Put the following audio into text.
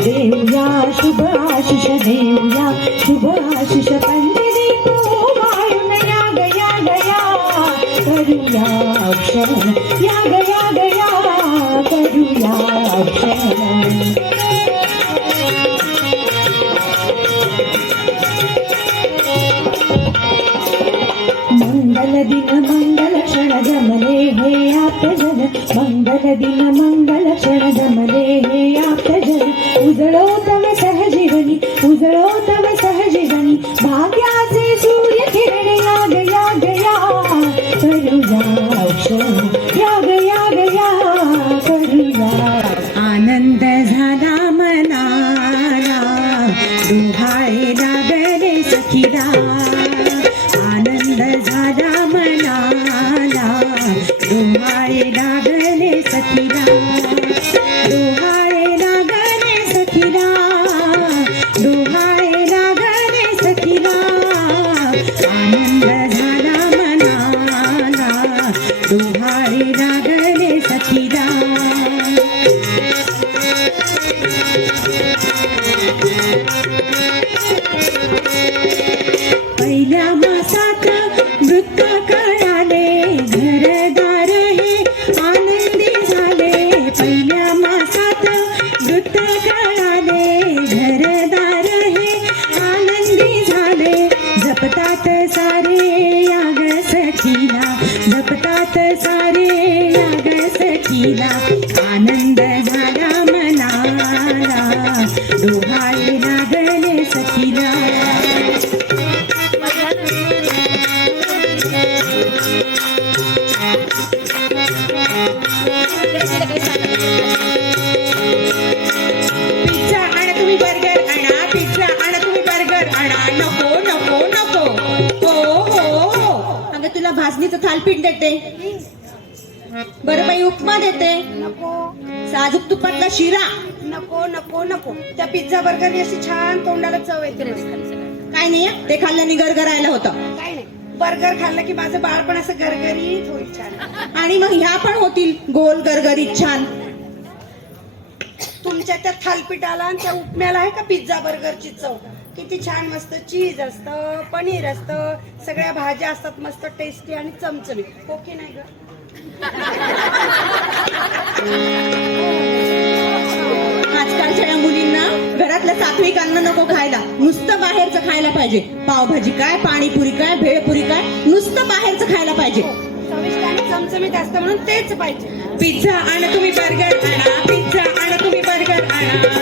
देव्या शुभाशिष देव्या शुभाशिष पञ्चमी पू गया गया क्षण यागया गया मङ्गल दिन मङ्गल क्षण क्षणगमले हे प्रजन मङ्गल दिन मङ्गल क्षण मङ्गलक्षणगमले सहजीवनी उजळो तव सहजीवनी भाग्याचे सूर्य किरण याग याग या करूया क्षण लागले सखीला. पहिल्या मासात वृत्त कळाले घरदार हे आनंदी झाले. पहिल्या मासात वृत्त कळाले घरदार हे आनंदी झाले. जपतात सारे याग सखीला. जपतात सारे लाग सखीला आनंद झाला मनाला. डोहाळे लागले सखीला. पिझ्झा आणा तुम्ही बर्गर आणा पिझ्झा आणा तुम्ही बर्गर आणा. नको भाजणीचं थालपीठ देते. बरं बाई उपमा देते. नको. साजूक तुपातला शिरा. नको नको नको. त्या पिझ्झा बर्गरनी अशी छान तोंडाला चव येते काय नाही हं? ते खाल्ल्याने गरगरायला होतं. काय नाही. बर्गर खाल्लं की माझं बाळ पण असं गरगरीत होईल छान. आणि मग ह्या पण होतील. गोल गरगरीत छान. तुमच्या त्या थालपीठाला आणि त्या उपम्याला आहे का पिझ्झा बर्गरची चव? किती छान मस्त चीज असतं पनीर असतं सगळ्या भाज्या असतात मस्त टेस्टी आणि चमचमीत. हो की नाही ग? आजकालच्या या मुलींना घरातलं सात्विक अन्न नको खायला. नुसतं बाहेरचं खायला पाहिजे. पावभाजी काय पाणीपुरी काय भेळपुरी काय नुसतं बाहेरचं खायला पाहिजे. चविष्ट आणि चमचमीत असतं म्हणून तेच पाहिजे. पिझ्झा आणा तुम्ही बर्गर आणा पिझ्झा आणा Yeah.